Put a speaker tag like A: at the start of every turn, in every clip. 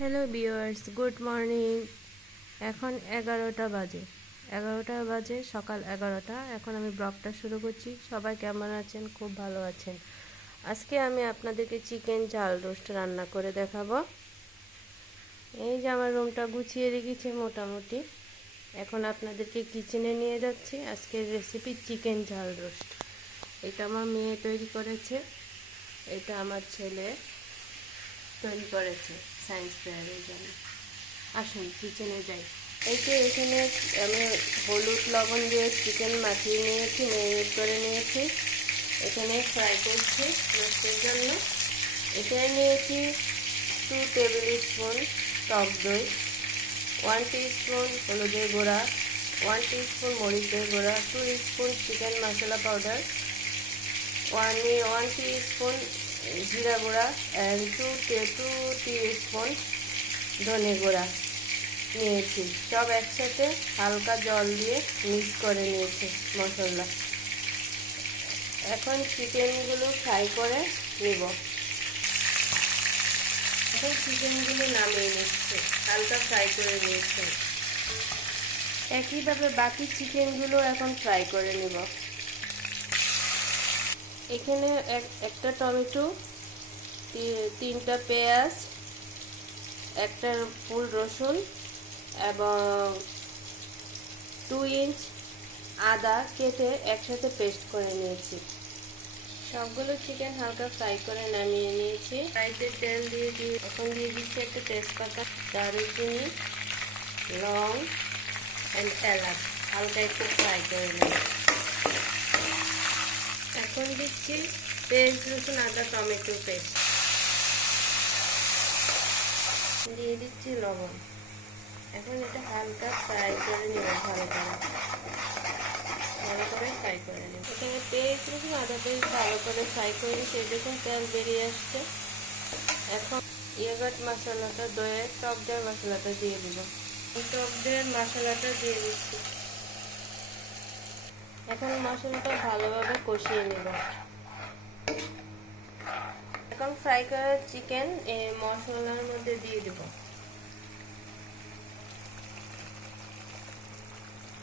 A: Hello viewers, good morning. এখন এগারোটা বাজে। এগারোটা বাজে, সকাল এগারোটা। এখন আমি ব্লগটা শুরু করছি। সবাই কেমন আছেন? খুব ভালো আছেন। আজকে আমি আপনাদেরকে চিকেন ঝাল রোস্ট রান্না করে দেখাবো। এই যে আমার রুমটা গুছিয়ে রেখেছি মোটামুটি। এখন আপনাদেরকে কিচেনে নিয়ে যাচ্ছি। আজকের রেসিপি চিকেন ঝাল রোস্ট। এটা আমার মেয়ে তৈরি করেছে। এটা আমার ছেলে তৈরি করেছে। সায়েন্স ফেয়ারের জন্য। আসুন কিচেনে যাই। এই যে এখানে আমি হলুদ লবণ দিয়ে চিকেন মাখিয়ে নিয়েছি ম্যারিনেট করে নিয়েছি। এখানে ফ্রাই করছি রোস্টের জন্য। এখানে নিয়েছি টু টেবিল স্পুন টক দই ওয়ান স্পুন হলুদের গুঁড়া ওয়ান স্পুন মরিচের গুঁড়া two spoon chicken masala powder one one spoon জিরা গুঁড়া অ্যান্ড টু টু স্পুন ধনে গুঁড়া নিয়েছি। সব একসাথে হালকা জল দিয়ে মিক্স করে নিয়েছি মশলা। এখন চিকেনগুলো ফ্রাই করে নেব। এখন চিকেনগুলো নামিয়ে নিচ্ছে। হালকা ফ্রাই করে নিয়েছে। একইভাবে বাকি চিকেনগুলো এখন ফ্রাই করে নেব। এখানে একটা টমেটো তিনটা পেঁয়াজ, একটা ফুল রসুন এবং টু ইঞ্চ আদা কেটে একসাথে পেস্ট করে নিয়েছি। সবগুলো চিকেন হালকা ফ্রাই করে নামিয়ে নিয়েছি। ফ্রাইতে তেল দিয়ে দিয়ে, এখন দিয়ে দিচ্ছি একটা তেজপাতা, দারুচিনি, লং অ্যান্ড এলাচ। হালকা একটু ফ্রাই করে নিয়েছি। এখন দিচ্ছি পেঁয়াজ, রসুন, আদা, টমেটো পেস্ট। দিয়ে দিচ্ছি লবণ। এখন এটা হালকা ফ্রাই করে নেব ভালো করে। ভালো করে ফ্রাই করে নেব। এখানে পেঁয়াজ, রসুন, আদা পেস্ট ভালো করে ফ্রাই করে সেই দেখুন তেল বেরিয়ে আসছে। এখন ইয়েগাট মশলাটা, দইয়ের টক দইয়ের মশলাটা দিয়ে দিব টক দইয়ের মশলাটা দিয়ে দিচ্ছি। এখন মশলাটা ভালোভাবে কষিয়ে নেব। এখন ফ্রাই করা চিকেন এই মশলার মধ্যে দিয়ে দেব।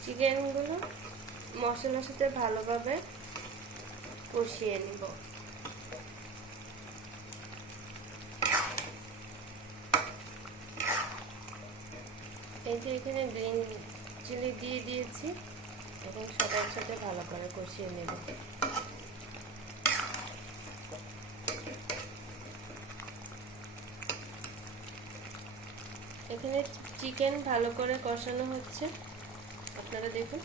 A: চিকেনগুলো মশলার সাথে ভালোভাবে কষিয়ে নিব। এই যে এখানে গ্রিন চিলি দিয়ে দিয়েছি। এবং সবার সাথে ভালো করে কষিয়ে নেব। এখানে চিকেন ভালো করে কষানো হচ্ছে। আপনারা দেখুন।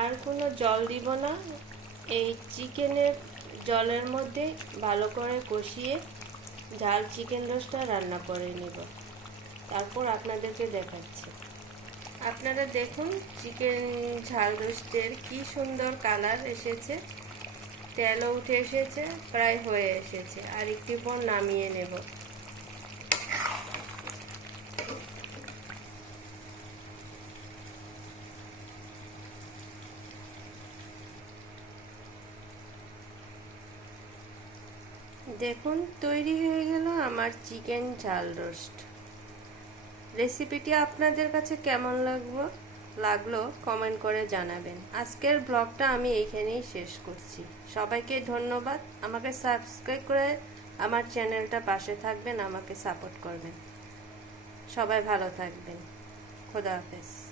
A: আর কোনো জল দিব না। এই চিকেনের জলের মধ্যে ভালো করে কষিয়ে ঝাল চিকেন রোস্টটা রান্না করে নেব। তারপর আপনাদেরকে দেখাচ্ছি। আপনারা দেখুন চিকেন ঝাল রোস্টের কি সুন্দর কালার এসেছে। তেলও উঠে এসেছে, প্রায় হয়ে এসেছে। আর একটু পর নামিয়ে নেব। দেখুন, তৈরি হয়ে গেল আমার চিকেন ঝাল রোস্ট। রেসিপিটি আপনাদের কাছে কেমন লাগবো, লাগল কমেন্ট করে জানাবেন। আজকের ব্লগটা আমি এইখানেই শেষ করছি। সবাইকে ধন্যবাদ। আমাকে সাবস্ক্রাইব করে আমার চ্যানেলটা পাশে থাকবেন, আমাকে সাপোর্ট করবেন। সবাই ভালো থাকবেন। খোদা হাফেজ।